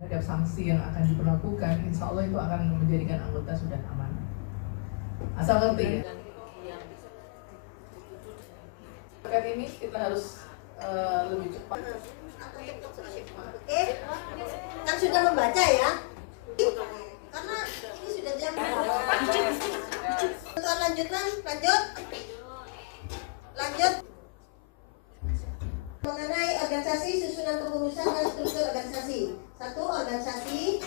Terhadap sanksi yang akan diberlakukan, insya Allah itu akan menjadikan anggota sudah aman. Asal ngerti ya. Terkait ini kita harus lebih cepat. Kan sudah membaca ya, karena ini sudah jam. Untuk lanjut mengenai organisasi, susunan kepengurusan dan struktur organisasi. Satu, organisasi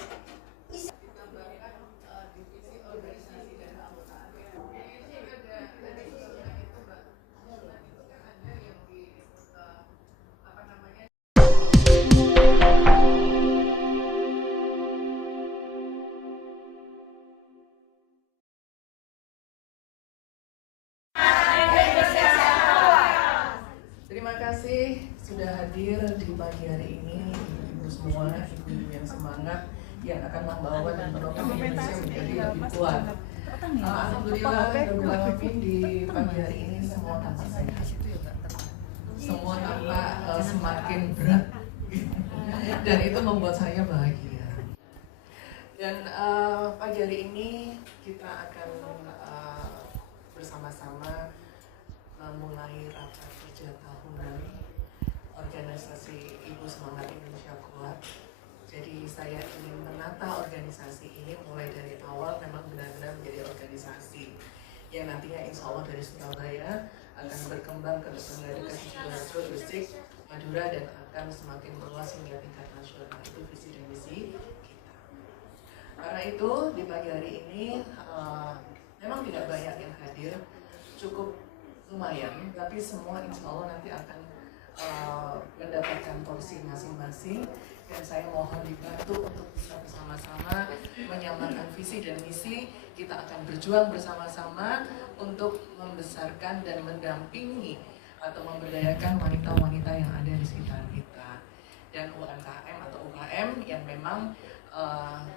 Terima kasih sudah hadir di pagi hari ini, ibu semua, ibu yang semangat, yang akan membawa dan mendorong Indonesia menjadi lebih kuat. Alhamdulillah, di pagi hari ini semua tampak sehat, semua tampak semakin berat, dan itu membuat saya bahagia. Dan pagi hari ini kita akan bersama-sama memulai rapat kerja tahunan organisasi Ibu Semangat Indonesia Kuat. Jadi saya ingin menata organisasi ini mulai dari awal memang benar-benar menjadi organisasi yang nantinya insya Allah dari Surabaya akan berkembang ke tetangga dekat Sidoarjo, Gresik, Madura, dan akan semakin meluas hingga tingkat nasional. Itu visi dan misi kita. Karena itu di pagi hari ini memang tidak banyak yang hadir, cukup lumayan, tapi semua insya Allah nanti akan mendapatkan porsi masing-masing, dan saya mohon dibantu untuk bisa bersama-sama menyamakan visi dan misi. Kita akan berjuang bersama-sama untuk membesarkan dan mendampingi atau memberdayakan wanita-wanita yang ada di sekitar kita, dan UMKM atau UKM yang memang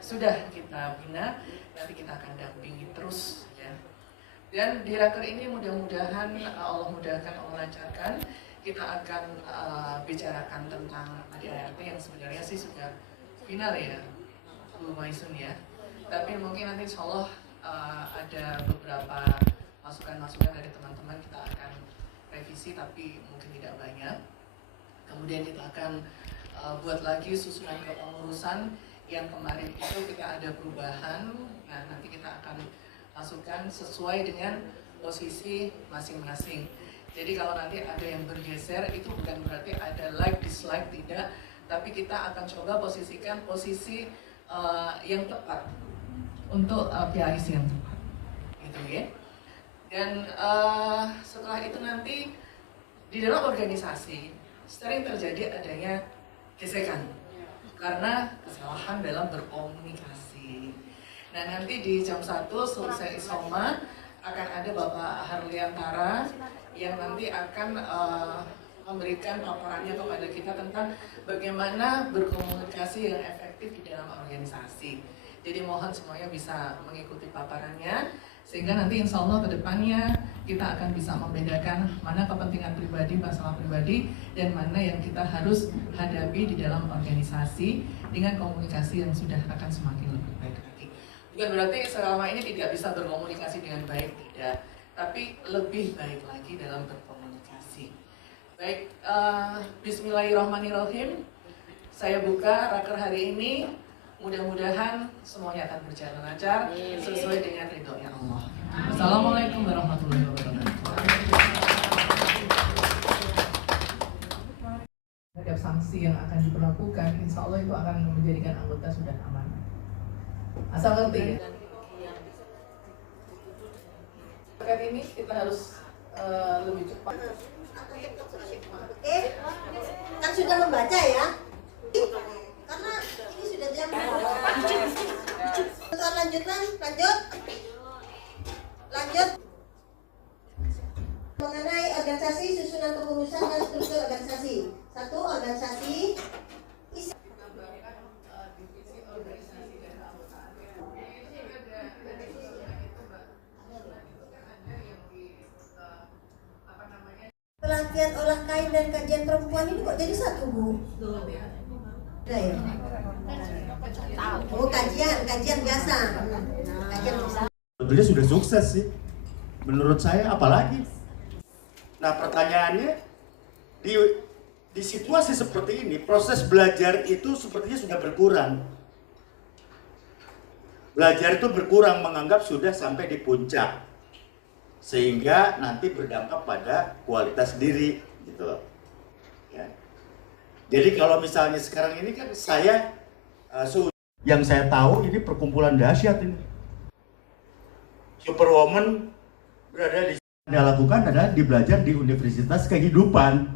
sudah kita bina, nanti kita akan dampingi terus ya. Dan di raker ini mudah-mudahan Allah mudahkan, Allah lancarkan. Kita akan bicarakan tentang ADART yang sebenarnya sih sudah final ya, Bu Maisun ya. Tapi mungkin nanti insya Allah ada beberapa masukan-masukan dari teman-teman, kita akan revisi tapi mungkin tidak banyak. Kemudian kita akan buat lagi susunan kepengurusan yang kemarin itu kita ada perubahan. Nah nanti kita akan masukkan sesuai dengan posisi masing-masing. Jadi kalau nanti ada yang bergeser itu bukan berarti ada like dislike, tidak, tapi kita akan coba posisikan posisi yang tepat untuk PIC yang tepat, gitu ya. Dan setelah itu nanti di dalam organisasi sering terjadi adanya gesekan karena kesalahan dalam berkomunikasi. Nah nanti di jam 1 selesai Isoma akan ada Bapak Harliantara yang nanti akan memberikan paparannya kepada kita tentang bagaimana berkomunikasi yang efektif di dalam organisasi. Jadi mohon semuanya bisa mengikuti paparannya, sehingga nanti insya Allah ke depannya kita akan bisa membedakan mana kepentingan pribadi, masalah pribadi, dan mana yang kita harus hadapi di dalam organisasi dengan komunikasi yang sudah akan semakin lebih baik lagi. Bukan berarti selama ini tidak bisa berkomunikasi dengan baik, tidak, tapi lebih baik lagi dalam berkomunikasi. Baik, Bismillahirrahmanirrahim. Saya buka raker hari ini. Mudah-mudahan semuanya akan berjalan lancar sesuai dengan ridhonya Allah. Assalamualaikum warahmatullahi wabarakatuh. Terhadap sanksi yang akan diberlakukan, insya Allah itu akan menjadikan anggota sudah aman. Asal ngerti ya. Terkait ini kita harus lebih cepat. Kan sudah membaca ya, karena ini sudah jam. Untuk lanjut mengenai organisasi, susunan kepengurusan dan struktur organisasi. Satu, organisasi pelatihan olah kain dan kajian perempuan ini kok jadi satu, Bu? Ada ya? kajian biasa. Kajian biasa. Sebetulnya sudah sukses sih. Menurut saya apalagi. Nah pertanyaannya di situasi seperti ini proses belajar itu sepertinya sudah berkurang. Belajar itu berkurang menganggap sudah sampai di puncak. Sehingga nanti berdampak pada kualitas diri gitu loh. Ya. Jadi kalau misalnya sekarang ini kan saya yang saya tahu ini perkumpulan dahsyat ini. Superwoman berada di yang lakukan adalah belajar di universitas kehidupan.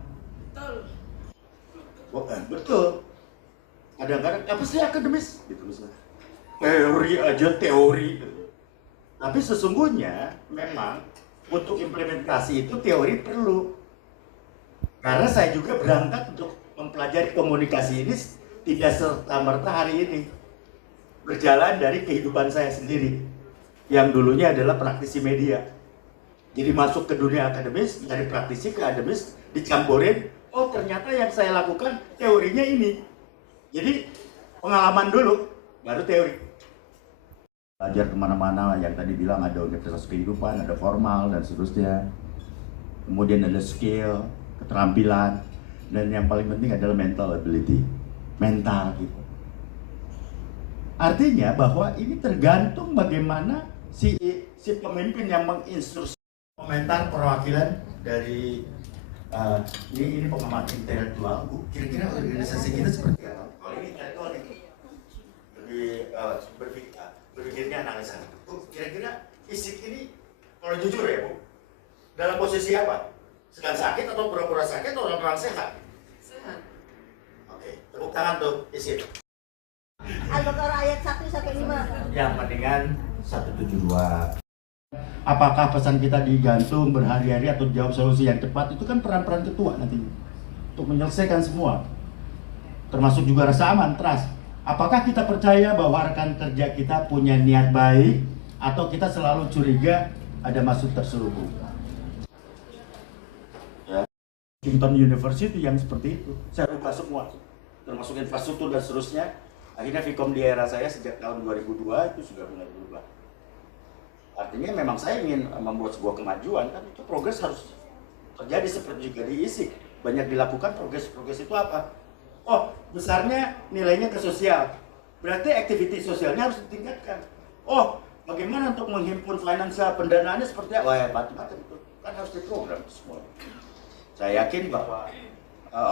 Betul. Kadang-kadang apa sih akademis? Gitu misalnya. Teori aja teori. Tapi sesungguhnya memang untuk implementasi itu teori perlu. Karena saya juga berangkat untuk mempelajari komunikasi ini tidak serta-merta hari ini. Berjalan dari kehidupan saya sendiri. Yang dulunya adalah praktisi media. Jadi masuk ke dunia akademis, dari praktisi ke akademis, dicampurin, oh ternyata yang saya lakukan teorinya ini. Jadi pengalaman dulu, baru teori. Belajar kemana-mana, yang tadi bilang ada universitas kehidupan, ada formal, dan seterusnya. Kemudian ada skill, keterampilan, dan yang paling penting adalah mental ability, mental gitu. Artinya bahwa ini tergantung bagaimana si pemimpin yang menginstruksi. Komentar perwakilan dari ini pengamat intelektual, Bu. Kira-kira organisasi kita seperti apa? Kalau ini intelektual nih, lebih berpikirnya analisa. Bu, kira-kira ISIK ini kalau jujur ya, Bu, dalam posisi apa? Sedang sakit atau pura-pura sakit atau orang sehat? Sehat. Oke, tepuk tangan tuh ISIK. Al-Baqarah ayat 1 sampai 5. Yang mendingan 172. Apakah pesan kita digantung berhari-hari atau jawab solusi yang cepat, itu kan peran-peran ketua nanti untuk menyelesaikan semua, termasuk juga rasa aman, trust. Apakah kita percaya bahwa rekan kerja kita punya niat baik atau kita selalu curiga ada maksud terselubung? Ya. Washington University yang seperti itu saya rubah semua, termasuk infrastruktur dan seterusnya. Akhirnya Vkom di era saya sejak tahun 2002 itu sudah mulai berubah. Artinya memang saya ingin membuat sebuah kemajuan, kan itu progres harus terjadi seperti juga di ISIK. Banyak dilakukan progres itu apa? Oh, besarnya nilainya ke sosial. Berarti aktiviti sosialnya harus ditingkatkan. Oh, bagaimana untuk menghimpun finansial pendanaannya seperti apa? Wah, ya, macam-macam itu. Kan harus diprogram semua. Saya yakin bahwa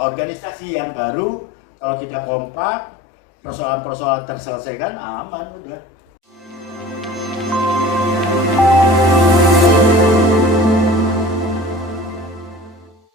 organisasi yang baru, kalau kita kompak, persoalan-persoalan terselesaikan, aman udah.